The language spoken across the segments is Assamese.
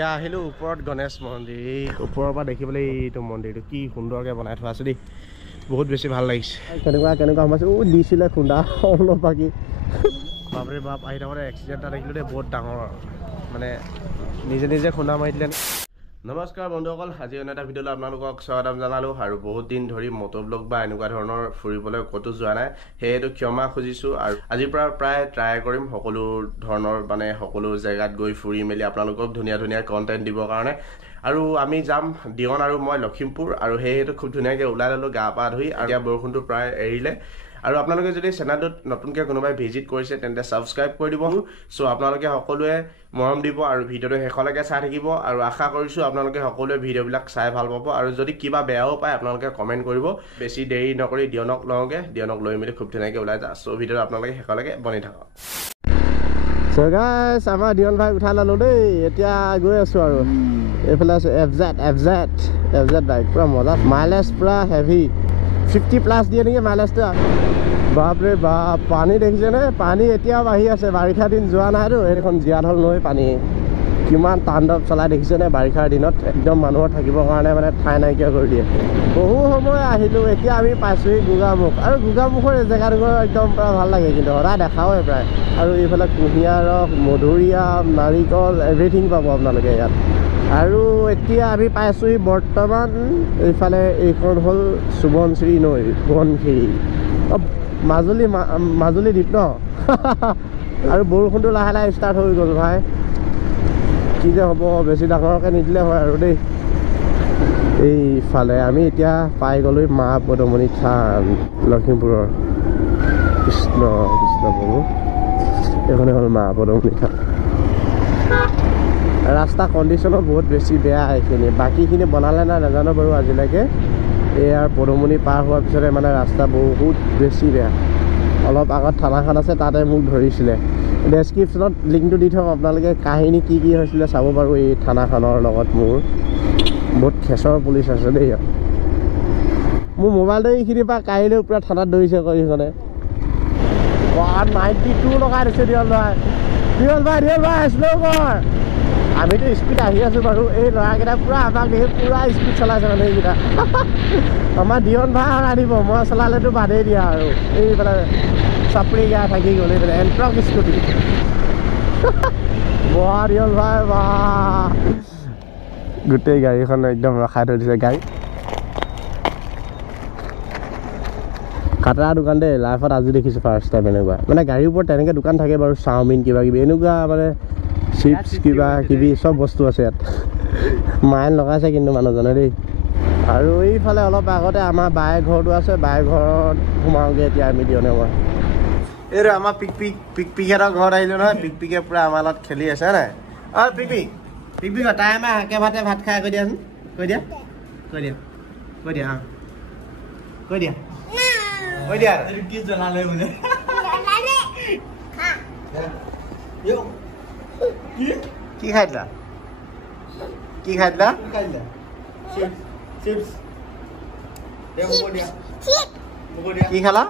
এতিয়া আহিলো ওপৰত গণেশ মন্দিৰ এই ওপৰৰ পৰা দেখিবলৈ এইটো মন্দিৰটো কি সুন্দৰকৈ বনাই থোৱা আছে দেই বহুত বেছি ভাল লাগিছে কেনেকুৱা সোমাইছে দিছিলে খুন্দা অলপ বাকী বাপৰে বাপ আহি থাকোঁতে এক্সিডেণ্ট এটা দেখিলোঁ দেই বহুত ডাঙৰ মানে নিজে খুন্দা মাৰি দিলে নমস্কাৰ বন্ধুসকল আজি অন্য এটা ভিডিঅ'লৈ আপোনালোকক স্বাগতম জনালোঁ আৰু বহুত দিন ধৰি মটৰ ব্লগ বা এনেকুৱা ধৰণৰ ফুৰিবলৈ ক'তো যোৱা নাই সেয়েতো ক্ষমা খুজিছোঁ আৰু আজিৰ পৰা প্ৰায় ট্ৰাই কৰিম সকলো ধৰণৰ মানে সকলো জেগাত গৈ ফুৰি মেলি আপোনালোকক ধুনীয়া কণ্টেণ্ট দিবৰ কাৰণে আৰু আমি যাম দিয়ন আৰু মই লখিমপুৰ আৰু সেয়েতো খুব ধুনীয়াকৈ ওলাই ল'লোঁ গা পা ধুই আৰু এতিয়া বৰষুণটো প্ৰায় এৰিলে আৰু আপোনালোকে যদি চেনেলটোত নতুনকৈ কোনোবাই ভিজিট কৰিছে তেন্তে ছাবস্ক্ৰাইব কৰি দিব চ' আপোনালোকে সকলোৱে মৰম দিব আৰু ভিডিঅ'টো শেষলৈকে চাই থাকিব আৰু আশা কৰিছোঁ আপোনালোকে সকলোৱে ভিডিঅ'বিলাক চাই ভাল পাব আৰু যদি কিবা বেয়াও পায় আপোনালোকে কমেণ্ট কৰিব বেছি দেৰি নকৰি দিয়নক লৈ মেলি খুব ধুনীয়াকৈ ওলাই যাওঁ চ' ভিডিঅ'টো আপোনালোকে শেষলৈকে বনি থাকক চ' গাইছ আমাৰ দিয়ন ভাই উঠাই ল'লোঁ দেই এতিয়া গৈ আছোঁ আৰু এইফালে আছোঁ এফ জেড বাইক পুৰা মজা মাইলেজ পুৰা হেভি 50+ দিয়ে নেকি মাইলেজটো বাপৰে বাপ পানী দেখিছেনে পানী এতিয়াও বাঢ়ি আছে বাৰিষা দিন যোৱা নাইতো এইখন জীয়াঢল নৈ পানী কিমান তাণ্ডৱ চলাই দেখিছেনে বাৰিষাৰ দিনত একদম মানুহৰ থাকিবৰ কাৰণে মানে ঠাই নাইকিয়া কৰি দিয়ে বহু সময় আহিলোঁ এতিয়া আমি পাইছোঁহি গোগামুখ আৰু গোগামুখৰ এই জেগাডোখৰ একদম পুৰা ভাল লাগে কিন্তু সদায় দেখাওৱে প্ৰায় আৰু এইফালে কুঁহিয়াৰ ৰস মধুৰিআম নাৰিকল এভৰিথিং পাব আপোনালোকে ইয়াত আৰু এতিয়া আমি পাইছোঁহি বৰ্তমান এইফালে এইখন হ'ল সোৱণশিৰি নৈ সোৱণশিৰি মাজুলী দ্বীপ ন আৰু বৰষুণটো লাহে লাহে ষ্টাৰ্ট হৈ গ'ল ভাই কি যে হ'ব বেছি ডাঙৰকৈ নিদিলে হয় আৰু দেই এইফালে আমি এতিয়া পাই গ'লোঁ মা পদুমণি থান লখিমপুৰৰ কৃষ্ণ প্ৰভু এইখনে হ'ল মা পদুমণি থান ৰাস্তা কণ্ডিশ্যনো বহুত বেছি বেয়া এইখিনি বাকীখিনি বনালে নাই নাজানো বাৰু আজিলৈকে এয়াৰ পদুমণি পাৰ হোৱাৰ পিছতে মানে ৰাস্তা বহুত বেছি বেয়া অলপ আগত থানাখন আছে তাতে মোক ধৰিছিলে ডেছক্ৰিপশ্যনত লিংকটো দি থওঁ আপোনালোকে কাহিনী কি হৈছিলে চাব বাৰু এই থানাখনৰ লগত মোৰ বহুত খেচৰ পুলিচ আছে দেই মোৰ মোবাইলটো এইখিনিৰ পৰা কাহিলৈ পূৰা থানাত ধৰিছে সেইখনে 92 লগাই দিছে দিয়ল ভাই শ্ল' কৰ আমিতো স্পীড আহি আছোঁ বাৰু এই ল'ৰাকেইটা পূৰা আমাক দেখি পূৰা স্পীড চলাইছে মানে এইকেইটা আমাৰ দিয়ন ভাই আনিব মই চলালেতো বাদেই দিয়া আৰু এইফালে চাপৰি গাই থাকি গ'ল এইফালে এণ্ট্ৰক স্কুটি বহা দিয়ল ভাই বা গোটেই গাড়ীখন একদম ৰখাই থৈ দিছে গাড়ী খাতৰা দোকান দেই লাইফত আজি দেখিছোঁ ফাৰ্ষ্ট টাইম এনেকুৱা মানে গাড়ীৰ ওপৰত তেনেকৈ দোকান থাকে বাৰু চাওমিন কিবা কিবি এনেকুৱা মানে চিপছ কিবা কিবি চব বস্তু আছে ইয়াত মাইন লগাইছে কিন্তু মানুহজনে দেই আৰু এইফালে অলপ আগতে আমাৰ বায়েৰ ঘৰটো আছে বায়েৰ ঘৰত সোমাওঁগৈ এতিয়া আমি দিয়নে মই এইটো আমাৰ পিকপিকেৰ ঘৰত আহিলোঁ নহয় পিকপিকে পূৰা আমাৰ লগত খেলি আছে নাই অঁ পিকপিক তাই আমাৰ হাকে ভাতে ভাত খাই কৈ দিয়াচোন কৈ দিয়া কি জনালে বোলে কি খাইছিলা কি খালা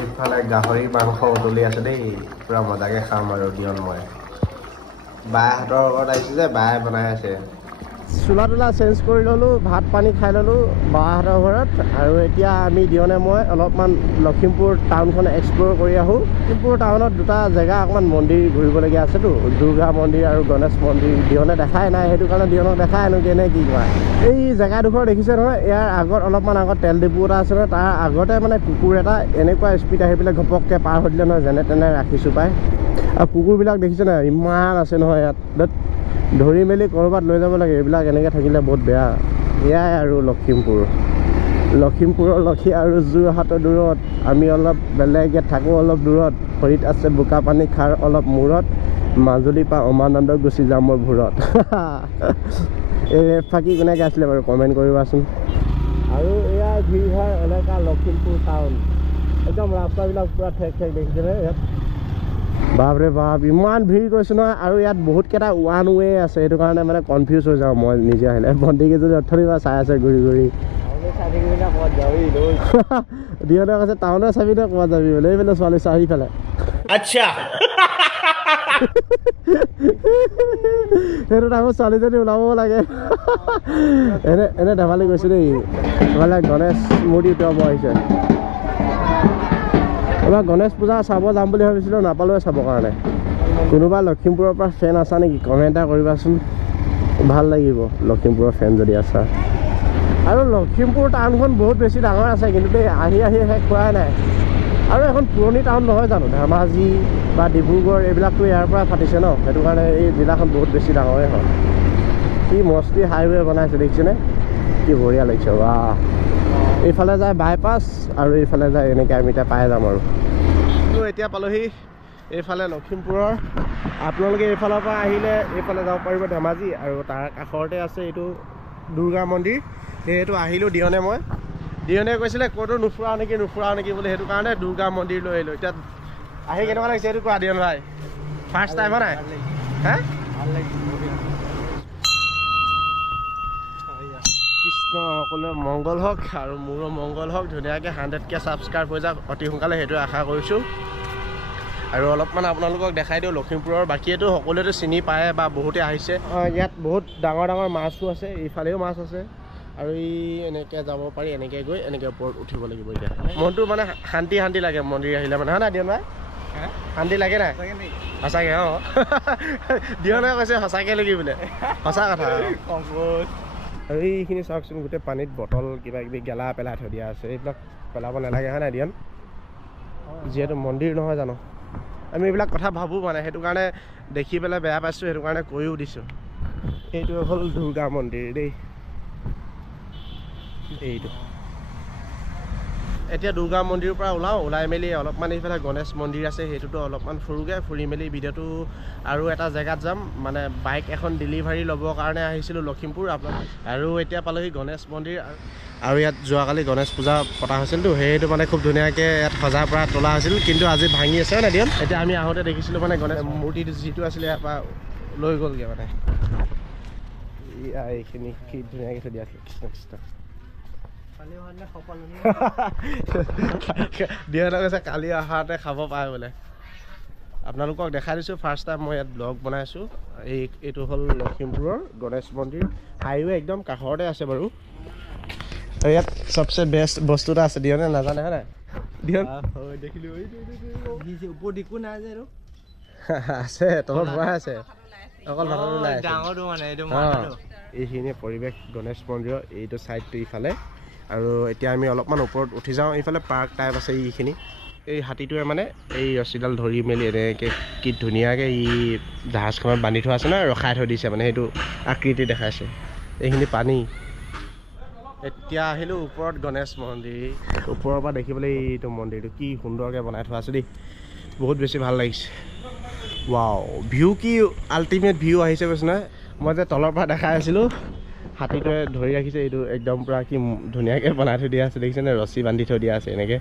এইফালে গাহৰি মাংস উতলি আছে দেই পুৰা মজাকে খাম আৰু দিয়ন মই বাহঁতৰ ঘৰত আহিছোঁ যে বায়ে বনাই আছে চোলা তোলা চেঞ্জ কৰি ল'লোঁ ভাত পানী খাই ল'লোঁ বাহঁতৰ ঘৰত আৰু এতিয়া আমি দিয়নে মই অলপমান লখিমপুৰ টাউনখন এক্সপ্ল'ৰ কৰি আহোঁ লখিমপুৰ টাউনত দুটা জেগা অকণমান মন্দিৰ ঘূৰিবলগীয়া আছেতো দুৰ্গা মন্দিৰ আৰু গণেশ মন্দিৰ দিয়নে দেখাই নাই সেইটো কাৰণে দিয়নক দেখাই আনো কেনে কি কোৱা এই জেগাডোখৰ দেখিছে নহয় ইয়াৰ আগত অলপমান আগত তেল ডিপু এটা আছে নহয় তাৰ আগতে মানে কুকুৰ এটা এনেকুৱা স্পীড আহি পেলাই ঘপককৈ পাৰ হৈ দিলে নহয় যেনে তেনে ৰাখিছোঁ পাই আৰু কুকুৰবিলাক দেখিছে নাই ইমান আছে নহয় ইয়াত ধৰি মেলি ক'ৰবাত লৈ যাব লাগে এইবিলাক এনেকৈ থাকিলে বহুত বেয়া এয়াই আৰু লখিমপুৰৰ লক্ষী আৰু যোৰহাটৰ দূৰত আমি অলপ বেলেগ ইয়াত থাকোঁ অলপ দূৰত ভৰিত আছে বোকা পানী খাৰ অলপ মূৰত মাজুলীৰ পৰা উমানন্দ গুচি যাম মই ভূৰত এই ফাঁকি কোনে গাইছিলে বাৰু কমেণ্ট কৰিবাচোন আৰু এয়া ভিৰ ভাৰ এলেকা লখিমপুৰ টাউন একদম ৰাস্তাবিলাক পূৰা ঠেক দেখিছেনে ইয়াত বাপৰে বাপ ইমান ভিৰ কৰিছোঁ নহয় আৰু ইয়াত বহুতকেইটা ওৱান ৱে আছে সেইটো কাৰণে মানে কনফিউজ হৈ যাওঁ মই নিজে আহিলে ভণ্টিকেইজনী অথনিৰ পৰা চাই আছে ঘূৰি ঘূৰি দিহঁতে কৈছে টাউনে চাবি নে ক'ৰবাত যাবি বোলে এইফালে ছোৱালী চাৰিফালে আচ্ছা সেইটো টাইমত ছোৱালীজনী ওলাব লাগে এনে ধেমালি গৈছোঁ দেই মানে গণেশ মূৰ্তি উঠাব আহিছে এবাৰ গণেশ পূজা চাব যাম বুলি ভাবিছিলোঁ নাপালোৱে চাবৰ কাৰণে কোনোবা লখিমপুৰৰ পৰা ফেন আছা নেকি কমেণ্ট এটা কৰিবাচোন ভাল লাগিব লখিমপুৰৰ ফেন যদি আছা আৰু লখিমপুৰ টাউনখন বহুত বেছি ডাঙৰ আছে কিন্তু দেই আহি শেষ হোৱাই নাই আৰু এখন পুৰণি টাউন নহয় জানো ধেমাজি বা ডিব্ৰুগড় এইবিলাকতো ইয়াৰ পৰা ফাটিছে ন সেইটো কাৰণে এই জিলাখন বহুত বেছি ডাঙৰে হয় কি মস্তি হাইৱে বনাইছে দেখিছেনে কি বঢ়িয়া লাগিছে বাহ এইফালে যায় বাইপাছ আৰু এইফালে যায় এনেকৈ আমি এতিয়া পাই যাম আৰু এতিয়া পালোহি এইফালে লখিমপুৰৰ আপোনালোকে এইফালৰ পৰা আহিলে এইফালে যাব পাৰিব ধেমাজি আৰু তাৰ কাষৰতে আছে এইটো দুৰ্গা মন্দিৰ সেইটো আহিলোঁ দিহনে কৈছিলে ক'তো নুফুৰাও নেকি বুলি সেইটো কাৰণে দুৰ্গা মন্দিৰ লৈ আহিলোঁ এতিয়া আহি কেনেকুৱা লাগিছে এইটো কোৱা দিহন ভাই ফাৰ্ষ্ট টাইম হয় নাই হে কৃষ্ণ সকলোৰে মংগল হওক আৰু মোৰো মংগল হওক ধুনীয়াকৈ 100K ছাবস্ক্ৰাইব হৈ যাওক অতি সোনকালে সেইটোৱে আশা কৰিছোঁ আৰু অলপমান আপোনালোকক দেখাই দিওঁ লখিমপুৰৰ বাকীটো সকলোৱেতো চিনি পায় বা বহুতে আহিছে ইয়াত বহুত ডাঙৰ মাছো আছে এইফালেও মাছ আছে আৰু এনেকৈ যাব পাৰি এনেকৈ গৈ এনেকৈ ওপৰত উঠিব লাগিব এতিয়া মনটো মানে শান্তি লাগে মন্দিৰ আহিলে মানে হয় নাই দিয়ন ভাই শান্তি লাগে নাই সঁচাকৈ অঁ দিয়নে কৈছে সঁচাকৈ লাগি বোলে সঁচা কথা আৰু এইখিনি চাওকচোন গোটেই পানীত বটল কিবা কিবি গেলা পেলাই থৈ দিয়া আছে এইবিলাক পেলাব নালাগে হয় নাই দিয়ন যিহেতু মন্দিৰ নহয় জানো আমি এইবিলাক কথা ভাবোঁ মানে সেইটো কাৰণে দেখি পেলাই বেয়া পাইছোঁ সেইটো কাৰণে কৈও দিছোঁ এইটো হ'ল দুৰ্গা মন্দিৰ দেই এইটো এতিয়া দুৰ্গা মন্দিৰৰ পৰা ওলাই মেলি অলপমান এইফালে গণেশ মন্দিৰ আছে সেইটোতো অলপমান ফুৰি মেলি ভিডিঅ'টো আৰু এটা জেগাত যাম মানে বাইক এখন ডেলিভাৰী ল'বৰ কাৰণে আহিছিলোঁ লখিমপুৰ আৰু এতিয়া পালোহি গণেশ মন্দিৰ আৰু ইয়াত যোৱাকালি গণেশ পূজা পতা হৈছিলতো সেইটো মানে খুব ধুনীয়াকৈ ইয়াত সজাৰ পৰা তোলা হৈছিল কিন্তু আজি ভাঙি আছে নাই দিয়ক এতিয়া আমি আহোঁতে দেখিছিলোঁ মানে গণেশ মূৰ্তিটো যিটো আছিলে ইয়াৰ পৰা লৈ গ'লগৈ মানে এইখিনি কি ধুনীয়াকৈ থৈ দিয়া আছিলে কৃষ্ণ দিহঁতে কৈছে কালি অহাতে খাব পায় বোলে আপোনালোকক দেখাই দিছোঁ ফাৰ্ষ্ট টাইম মই ইয়াত ব্লগ বনাইছোঁ এইটো হ'ল লখিমপুৰৰ গণেশ মন্দিৰ হাইৱে একদম কাষৰতে আছে বাৰু আৰু ইয়াত চবচে বেষ্ট বস্তু এটা আছে দিহঁতে নাজানে হয় নাই দিহঁত আছে তলত ভৰাই আছে অকল এইখিনি পৰিৱেশ গণেশ মন্দিৰৰ এইটো ছাইডটো ইফালে আৰু এতিয়া আমি অলপমান ওপৰত উঠি যাওঁ এইফালে পাৰ্ক টাইপ আছে এইখিনি এই হাতীটোৱে মানে এই ৰছীডাল ধৰি মেলি এনেকৈ কি ধুনীয়াকৈ জাহাজখনত বান্ধি থোৱা আছে ন ৰখাই থৈ দিছে মানে সেইটো আকৃতি দেখাইছে এইখিনি পানী এতিয়া আহিলোঁ ওপৰত গণেশ মন্দিৰ ওপৰৰ পৰা দেখিবলৈ এইটো মন্দিৰটো কি সুন্দৰকৈ বনাই থোৱা আছে দেই বহুত বেছি ভাল লাগিছে ৱাও ভিউ কি আল্টিমেট ভিউ আহিছে কৈছে নহয় মই যে তলৰ পৰা দেখাই আছিলোঁ হাতীটোৱে ধৰি ৰাখিছে এইটো একদম পূৰা কি ধুনীয়াকৈ বনাই থৈ দিয়া আছে দেখিছেনে ৰছী বান্ধি থৈ দিয়া আছে এনেকৈ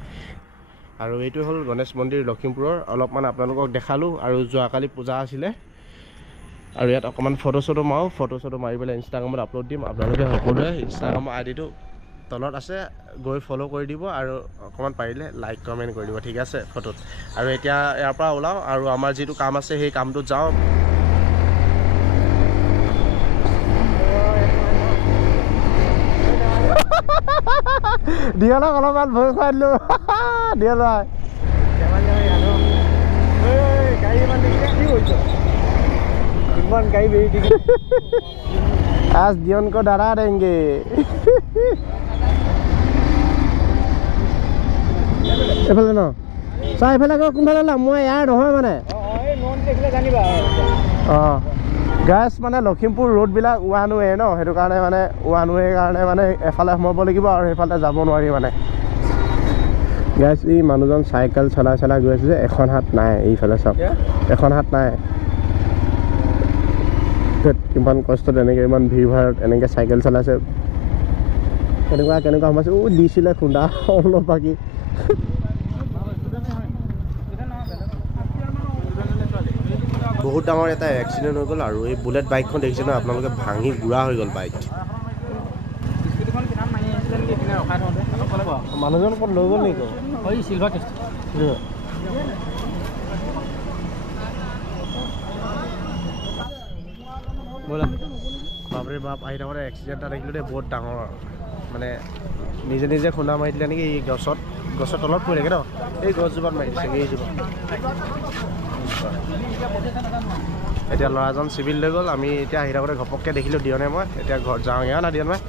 আৰু এইটো হ'ল গণেশ মন্দিৰ লখিমপুৰৰ অলপমান আপোনালোকক দেখালোঁ আৰু যোৱাকালি পূজা আছিলে আৰু ইয়াত অকণমান ফটো চটো মাৰি পেলাই ইনষ্টাগ্ৰামত আপলোড দিম আপোনালোকে সকলোৱে ইনষ্টাগ্ৰামৰ আইডিটো তলত আছে গৈ ফ'ল' কৰি দিব আৰু অকণমান পাৰিলে লাইক কমেণ্ট কৰি দিব ঠিক আছে ফটোত আৰু এতিয়া ইয়াৰ পৰা ওলাওঁ আৰু আমাৰ যিটো কাম আছে সেই কামটোত যাওঁ দিয়ালক অলপমান ভয় খুৱাই দিলোঁ দিয়াল आज दियन को डरा देंगे এফালে ন চাই এফালে কোনফালে ওলাম মই ইয়াৰ নহয় মানে অঁ গাছ মানে লখিমপুৰ ৰোডবিলাক ওৱান ৱে ন সেইটো কাৰণে মানে ওৱান ৱে কাৰণে মানে এফালে সোমাব লাগিব আৰু সেইফালে যাব নোৱাৰি মানে গাছ এই মানুহজন চাইকেল চলাই গৈ আছে যে এখন হাত নাই এইফালে চাওক এখন হাত নাই কিমান কষ্টত এনেকৈ ইমান ভিৰ ভাৰত এনেকৈ চাইকেল চলাইছে কেনেকুৱা সোমাইছে দিছিলে খুন্দা অলপ বাকী বহুত ডাঙৰ এটা এক্সিডেণ্ট হৈ গ'ল আৰু এই বুলেট বাইকখন দেখিছে ন আপোনালোকে ভাঙি গুড়া হৈ গ'ল বাইক মানুহজন ক'ত লৈ গ'ল নেকি বাপৰে বাপ আহি থাকোঁতে এক্সিডেণ্ট এটা দেখিলোঁ দেই বহুত ডাঙৰ মানে নিজে নিজে খুন্দা মাৰি দিলে নেকি এই গছৰ তলত পৰি থাকে ন এই গছজোপাত মাৰি দিছে এইজোপা এতিয়া ল'ৰাজন চিভিল লৈ গ'ল আমি এতিয়া আহি থাকোঁতে ঘপককৈ দেখিলোঁ দিয়নে মই এতিয়া ঘৰত যাওঁগৈ না দিয়ন মই